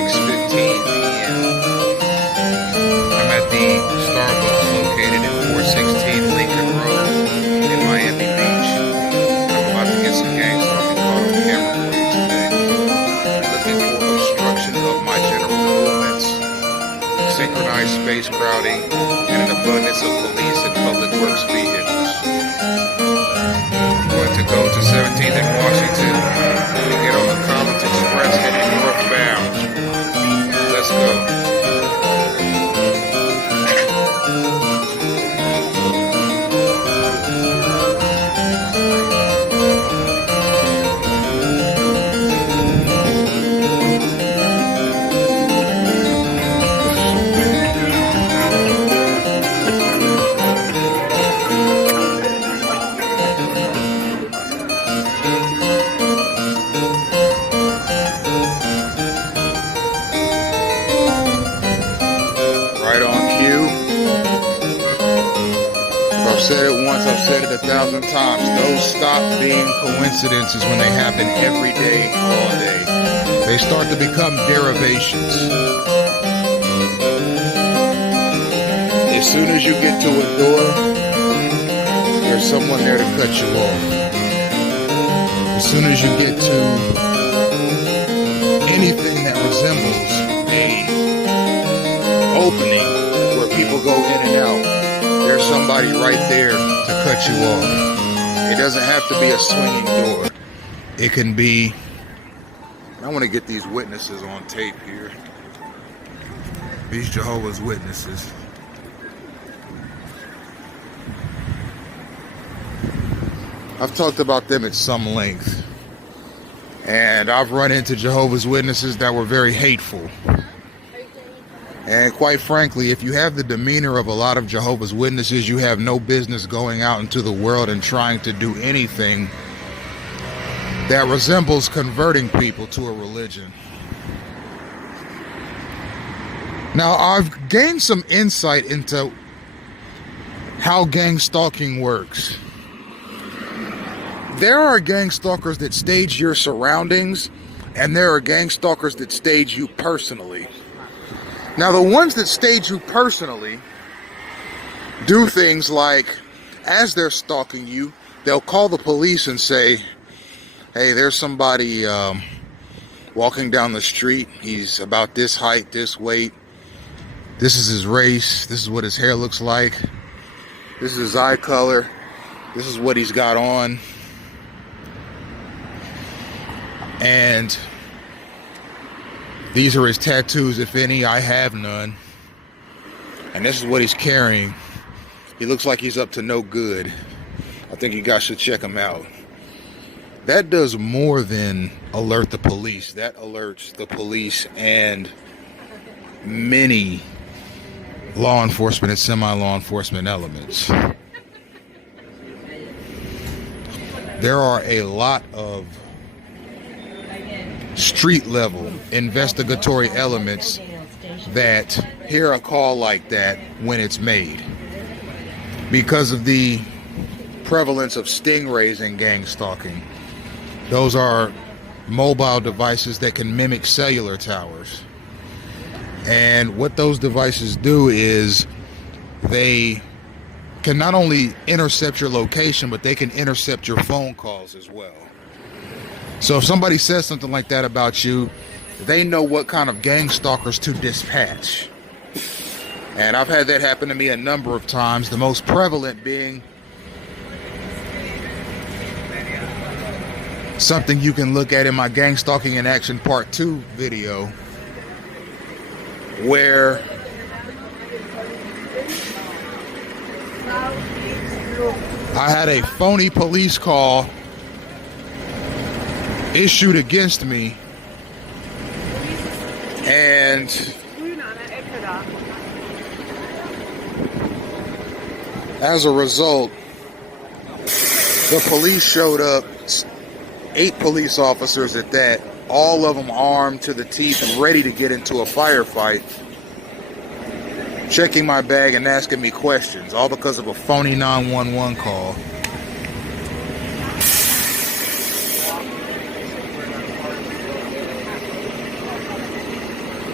6:15 p.m. I'm at the Starbucks located at 416 Lincoln Road in Miami Beach. I'm about to get some gang-stalking caught on camera for you today. Looking for obstruction of my general movements, synchronized space crowding, and an abundance of police and public works vehicles. I'm going to go to 17th and Washington and get on the Collins Express heading northbound. Let's go. Right on cue. I've said it once, I've said it 1,000 times. Those stop being coincidences when they happen every day, all day. They start to become derivations. As soon as you get to a door, there's someone there to cut you off. As soon as you get to anything that resembles a opening where people go in and out, there's somebody right there to cut you off. It doesn't have to be a swinging door. It can be, I want to get these witnesses on tape here. These Jehovah's Witnesses. I've talked about them at some length. And I've run into Jehovah's Witnesses that were very hateful. And quite frankly, if you have the demeanor of a lot of Jehovah's Witnesses, you have no business going out into the world and trying to do anything that resembles converting people to a religion. Now, I've gained some insight into how gang stalking works. There are gang stalkers that stage your surroundings, and there are gang stalkers that stage you personally. Now, the ones that stage you personally do things like, as they're stalking you, they'll call the police and say, hey, there's somebody walking down the street. He's about this height, this weight. This is his race. This is what his hair looks like. This is his eye color. This is what he's got on. And these are his tattoos, if any. I have none. And this is what he's carrying. He looks like he's up to no good. I think you guys should check him out. That does more than alert the police. That alerts the police and many law enforcement and semi-law enforcement elements. There are a lot of street level investigatory elements that hear a call like that when it's made, because of the prevalence of stingrays and gang stalking. Those are mobile devices that can mimic cellular towers, and what those devices do is they can not only intercept your location, but they can intercept your phone calls as well. So if somebody says something like that about you, they know what kind of gang stalkers to dispatch. And I've had that happen to me a number of times, the most prevalent being something you can look at in my Gang Stalking in Action Part 2 video, where I had a phony police call issued against me, and as a result, the police showed up, 8 police officers at that, all of them armed to the teeth and ready to get into a firefight, checking my bag and asking me questions, all because of a phony 911 call.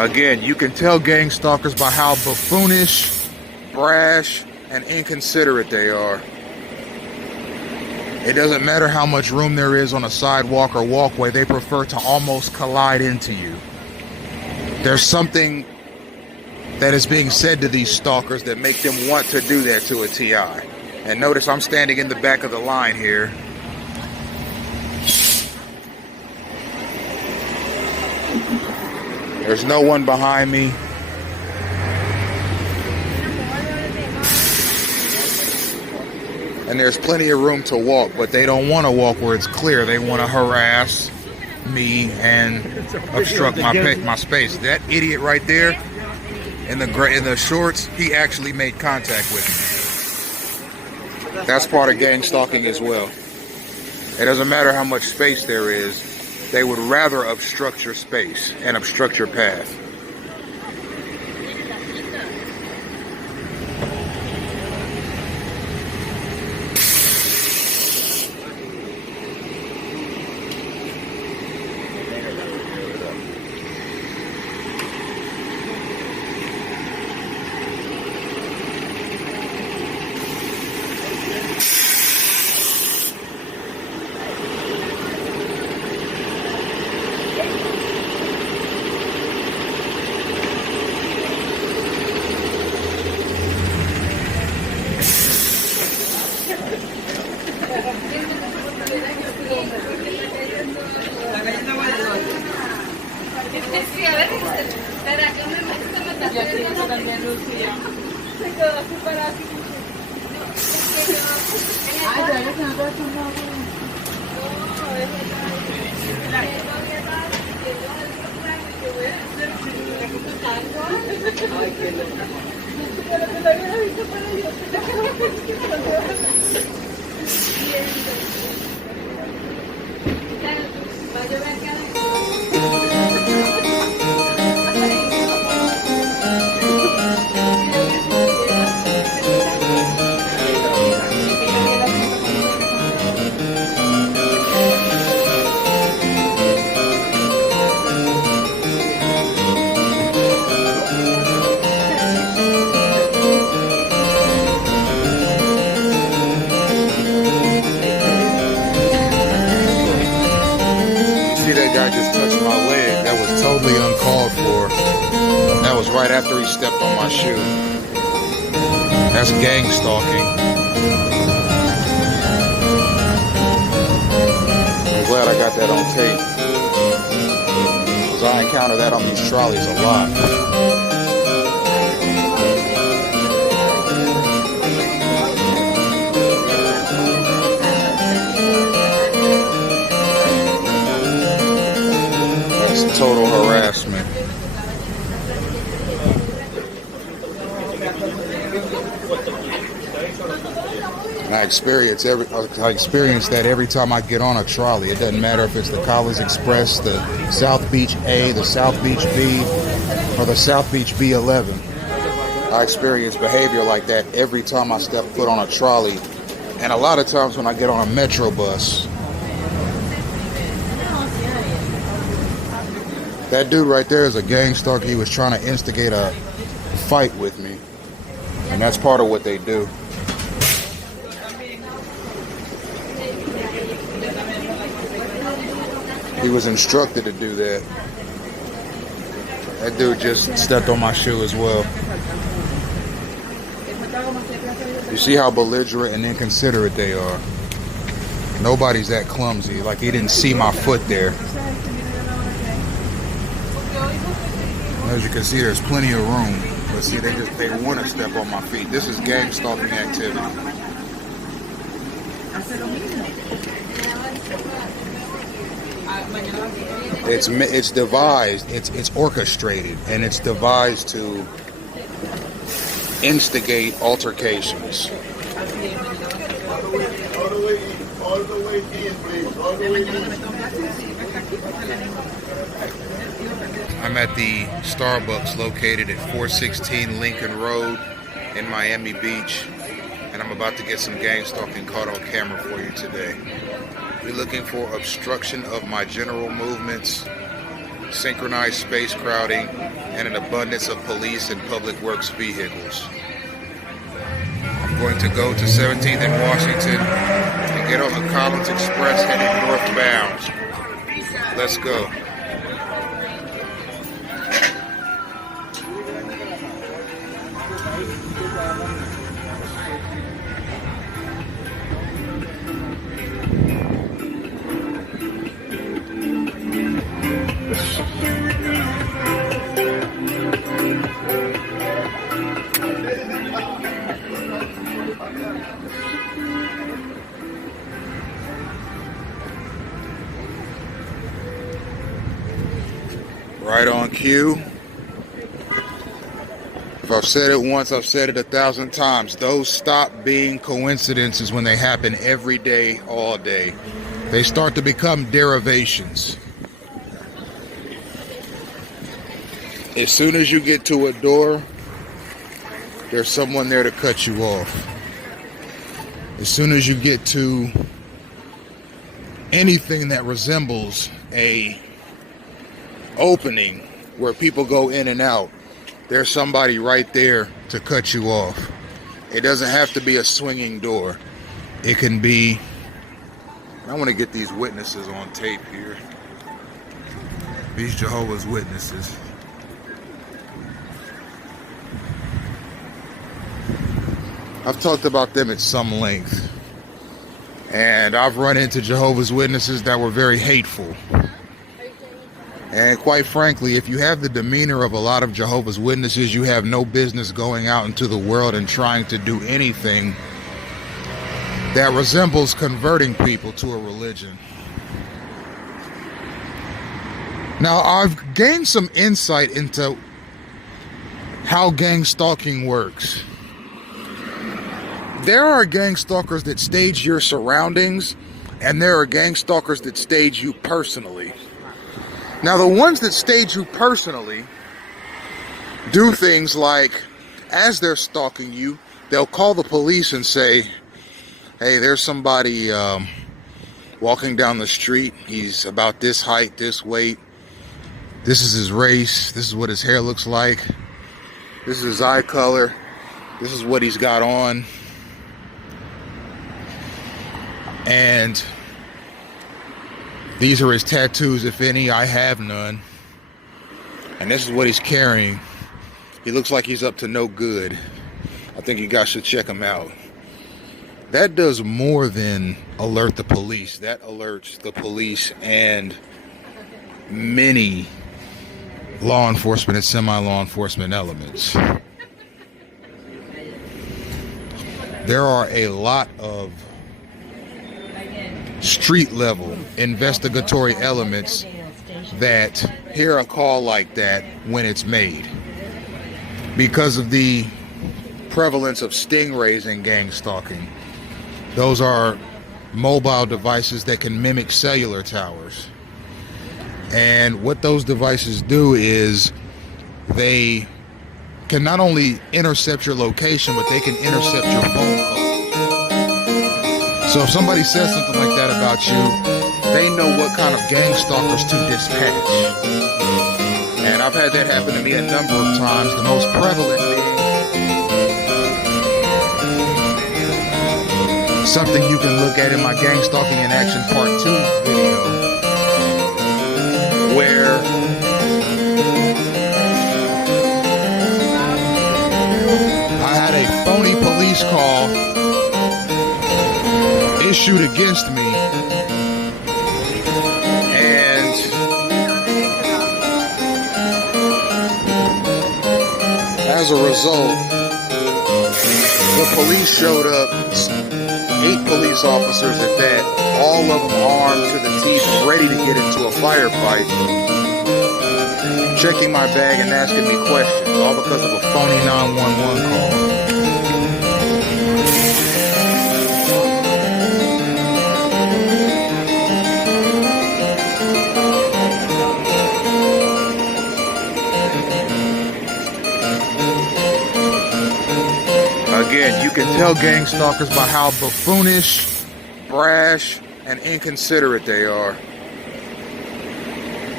Again, you can tell gang stalkers by how buffoonish, brash, and inconsiderate they are. It doesn't matter how much room there is on a sidewalk or walkway, they prefer to almost collide into you. There's something that is being said to these stalkers that make them want to do that to a TI. And notice I'm standing in the back of the line here. There's no one behind me. And there's plenty of room to walk, but they don't want to walk where it's clear. They want to harass me and obstruct my space. That idiot right there in the shorts, he actually made contact with me. That's part of gang stalking as well. It doesn't matter how much space there is. They would rather obstruct your space and obstruct your path. Right after he stepped on my shoe. That's gang stalking. I'm glad I got that on tape, because I encounter that on these trolleys a lot. That's total harassment. And I experience that every time I get on a trolley. It doesn't matter if it's the College Express, the South Beach A, the South Beach B, or the South Beach B11. I experience behavior like that every time I step foot on a trolley, and a lot of times when I get on a metro bus. That dude right there is a gang stalker. He was trying to instigate a fight with me, and that's part of what they do. He was instructed to do that. That dude just stepped on my shoe as well. You see how belligerent and inconsiderate they are. Nobody's that clumsy. Like he didn't see my foot there. As you can see, there's plenty of room. But see, they want to step on my feet. This is gang stalking activity. It's devised, it's orchestrated, and it's devised to instigate altercations. I'm at the Starbucks located at 416 Lincoln Road in Miami Beach, and I'm about to get some gang stalking caught on camera for you today. You're looking for obstruction of my general movements, synchronized space crowding, and an abundance of police and public works vehicles. I'm going to go to 17th and Washington and get on the Collins Express heading northbound. Let's go. Right on cue. If I've said it once, I've said it 1,000 times. Those stop being coincidences when they happen every day, all day. They start to become derivations. As soon as you get to a door, there's someone there to cut you off. As soon as you get to anything that resembles a opening where people go in and out, there's somebody right there to cut you off. It doesn't have to be a swinging door. It can be, I want to get these witnesses on tape here. These Jehovah's Witnesses. I've talked about them at some length. And I've run into Jehovah's Witnesses that were very hateful. And quite frankly, if you have the demeanor of a lot of Jehovah's Witnesses, you have no business going out into the world and trying to do anything that resembles converting people to a religion. Now, I've gained some insight into how gang stalking works. There are gang stalkers that stage your surroundings, and there are gang stalkers that stage you personally. Now, the ones that stage you personally do things like, as they're stalking you, they'll call the police and say, hey, there's somebody walking down the street. He's about this height, this weight. This is his race. This is what his hair looks like. This is his eye color. This is what he's got on. And these are his tattoos, if any. I have none. And this is what he's carrying. He looks like he's up to no good. I think you guys should check him out. That does more than alert the police. That alerts the police and many law enforcement and semi-law enforcement elements. There are a lot of street level investigatory elements that hear a call like that when it's made. Because of the prevalence of stingrays and gang stalking, those are mobile devices that can mimic cellular towers. And what those devices do is they can not only intercept your location, but they can intercept your phone call. So if somebody says something like that about you, they know what kind of gang stalkers to dispatch. And I've had that happen to me a number of times, the most prevalent being something you can look at in my Gang Stalking in Action Part 2 video, where I had a phony police call issued against me, and as a result, the police showed up, 8 police officers at that, all of them armed to the teeth, ready to get into a firefight, checking my bag and asking me questions, all because of a phony 911 call. Again, you can tell gang stalkers by how buffoonish, brash, and inconsiderate they are.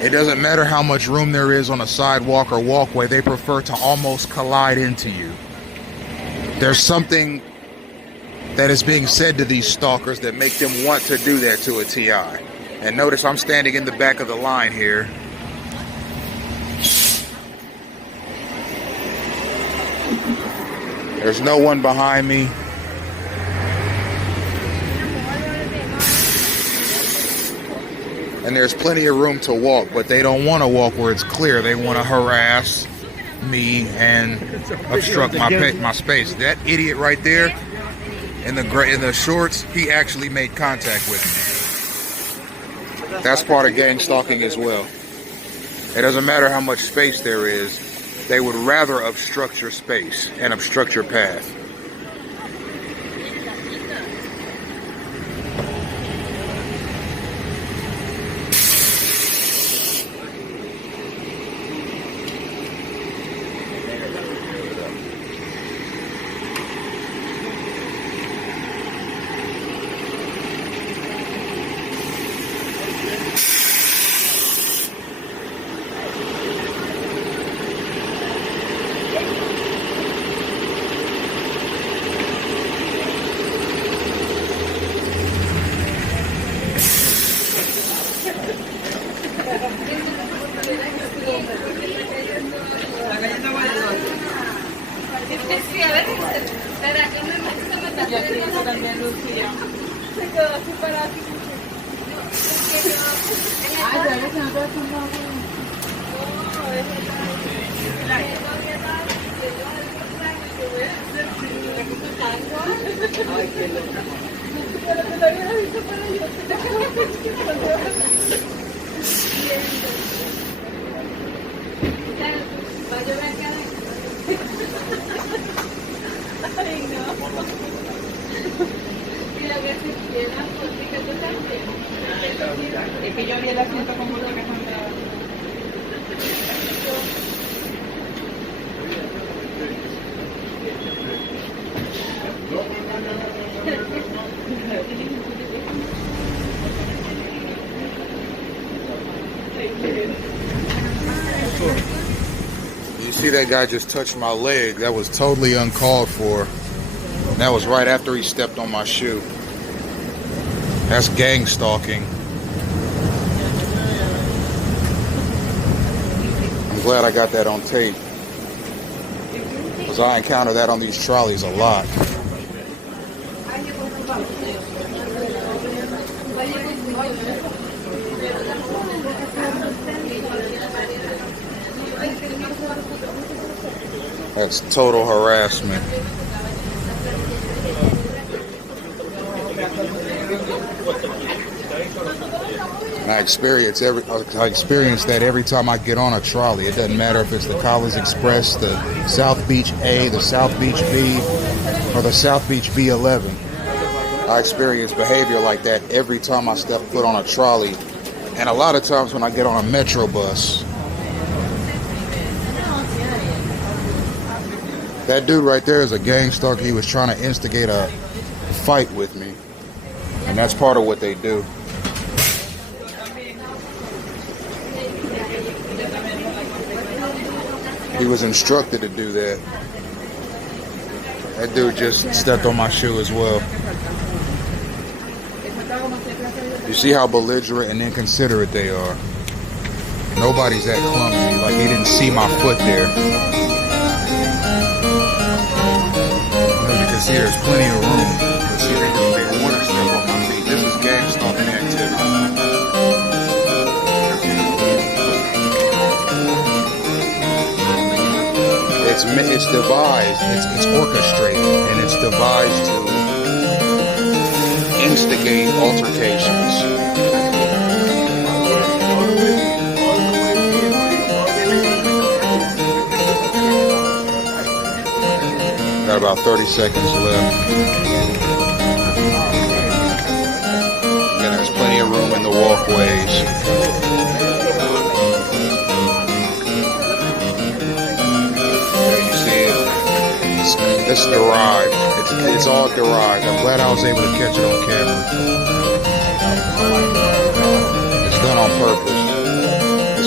It doesn't matter how much room there is on a sidewalk or walkway, they prefer to almost collide into you. There's something that is being said to these stalkers that make them want to do that to a TI. And notice I'm standing in the back of the line here. There's no one behind me. And there's plenty of room to walk, but they don't want to walk where it's clear. They want to harass me and obstruct my space. That idiot right there in the shorts, he actually made contact with me. That's part of gang stalking as well. It doesn't matter how much space there is. They would rather obstruct your space and obstruct your path. You see that guy just touched my leg. That was totally uncalled for. That was right after he stepped on my shoe. That's gang stalking. I'm glad I got that on tape, because I encounter that on these trolleys a lot. That's total harassment. I experience that every time I get on a trolley. It doesn't matter if it's the College Express, the South Beach A, the South Beach B, or the South Beach B11. I experience behavior like that every time I step foot on a trolley, and a lot of times when I get on a metro bus. That dude right there is a gang stalker. He was trying to instigate a fight with me, and that's part of what they do. He was instructed to do that. That dude just stepped on my shoe as well. You see how belligerent and inconsiderate they are. Nobody's that clumsy. Like, he didn't see my foot there. As you can see, there's plenty of room. But see, they want to step on my feet. This is gang stalking activity. It's devised, it's orchestrated, and it's devised to instigate altercations. Got about 30 seconds left. Again, there's plenty of room in the walkways. It's derived. It's all derived. I'm glad I was able to catch it on camera. It's done on purpose.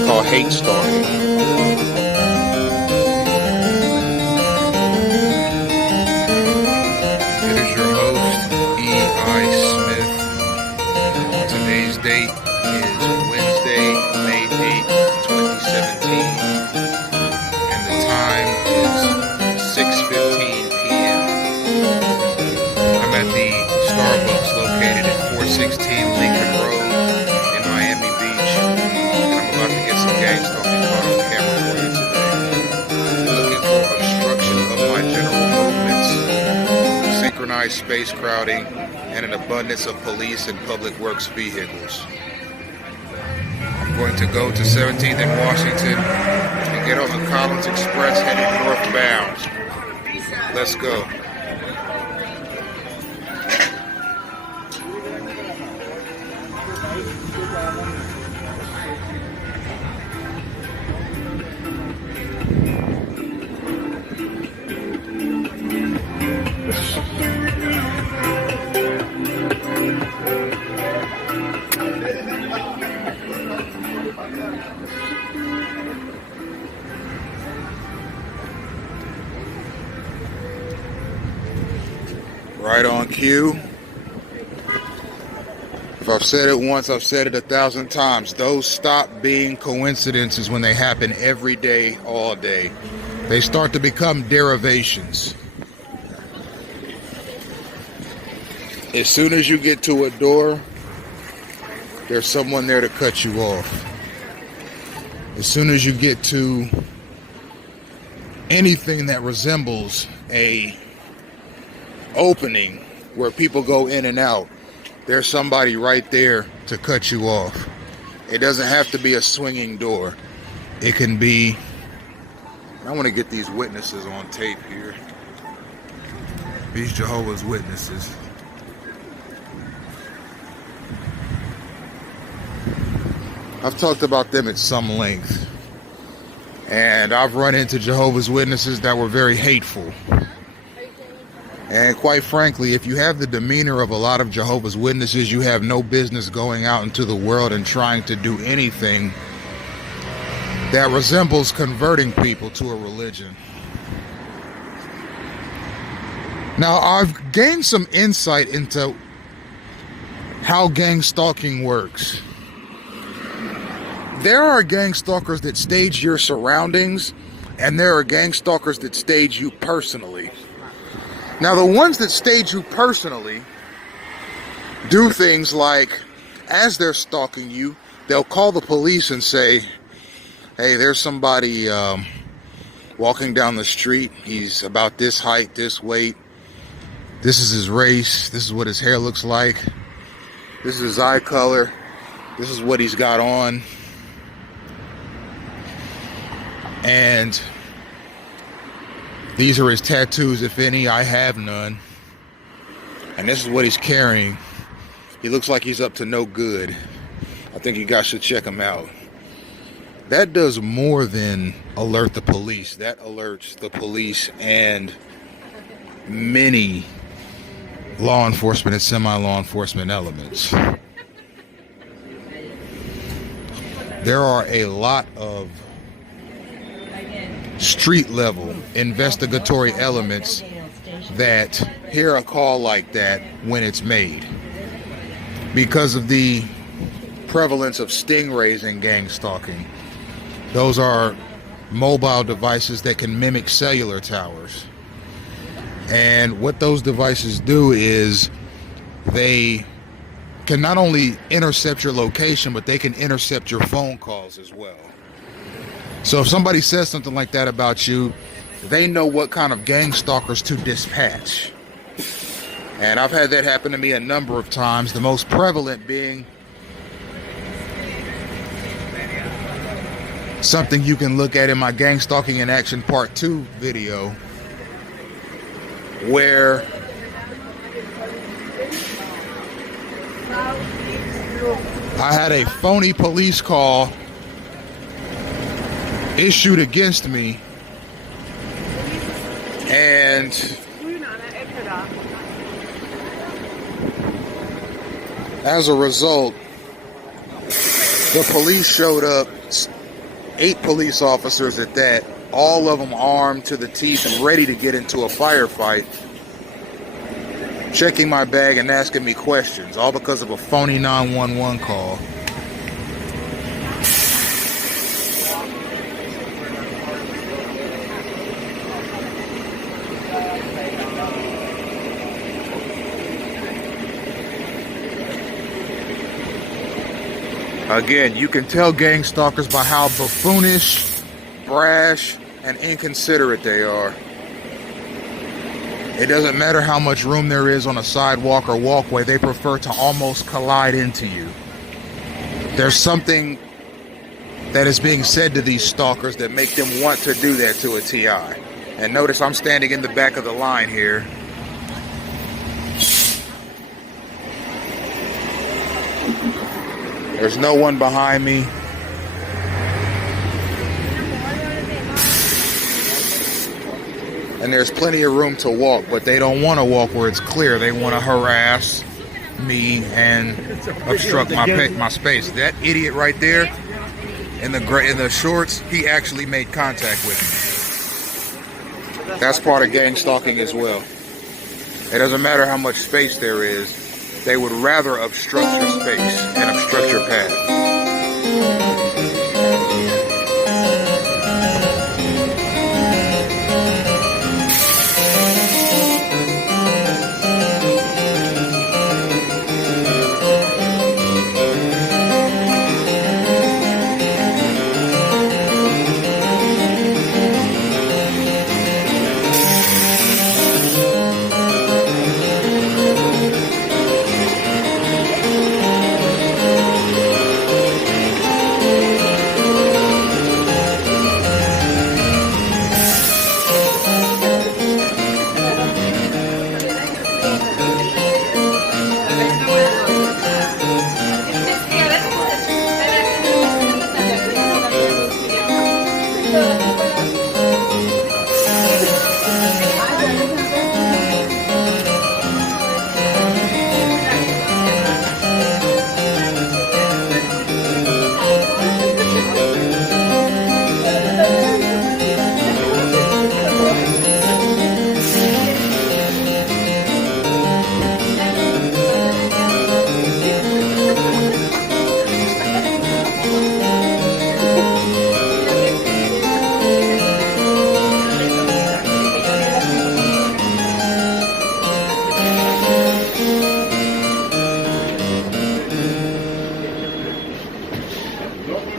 called hate stalking. It is your host, eismith. Today's date is Wednesday, May 8th, 2017, and the time is 6:15 p.m. I'm at the Starbucks located at 416 Lincoln Road in Miami Beach, and I'm about to get some gang-stalking caught on camera for you today. Looking for obstruction of my general movements, synchronized space crowding, and an abundance of police and public works vehicles. I'm going to go to 17th and Washington and get on the Collins Express heading northbound. Let's go. Right on cue. If I've said it once, I've said it 1,000 times. Those stop being coincidences when they happen every day, all day. They start to become derivations. As soon as you get to a door, there's someone there to cut you off. As soon as you get to anything that resembles a opening where people go in and out, there's somebody right there to cut you off. It doesn't have to be a swinging door. It can be, I want to get these witnesses on tape here. These Jehovah's Witnesses. I've talked about them at some length, and I've run into Jehovah's Witnesses that were very hateful. And quite frankly, if you have the demeanor of a lot of Jehovah's Witnesses, you have no business going out into the world and trying to do anything that resembles converting people to a religion. Now, I've gained some insight into how gang stalking works. There are gang stalkers that stage your surroundings, and there are gang stalkers that stage you personally. Now, the ones that stage you personally do things like, as they're stalking you, they'll call the police and say, hey, there's somebody walking down the street. He's about this height, this weight. This is his race. This is what his hair looks like. This is his eye color. This is what he's got on. And these are his tattoos, if any. I have none. And this is what he's carrying. He looks like he's up to no good. I think you guys should check him out. That does more than alert the police. That alerts the police and many law enforcement and semi-law enforcement elements. There are a lot of street level investigatory elements that hear a call like that when it's made. Because of the prevalence of stingrays and gang stalking, those are mobile devices that can mimic cellular towers. And what those devices do is they can not only intercept your location, but they can intercept your phone calls as well. So if somebody says something like that about you, they know what kind of gang stalkers to dispatch. And I've had that happen to me a number of times, the most prevalent being something you can look at in my Gang Stalking in Action Part 2 video, where I had a phony police call issued against me, and as a result, the police showed up 8 police officers at that, all of them armed to the teeth and ready to get into a firefight, checking my bag and asking me questions, all because of a phony 911 call. Again, you can tell gang stalkers by how buffoonish, brash, and inconsiderate they are. It doesn't matter how much room there is on a sidewalk or walkway, they prefer to almost collide into you. There's something that is being said to these stalkers that make them want to do that to a TI. And notice I'm standing in the back of the line here. There's no one behind me. And there's plenty of room to walk, but they don't want to walk where it's clear. They want to harass me and obstruct my space. That idiot right there in the shorts, he actually made contact with me. That's part of gang stalking as well. It doesn't matter how much space there is. They would rather obstruct your space and obstruct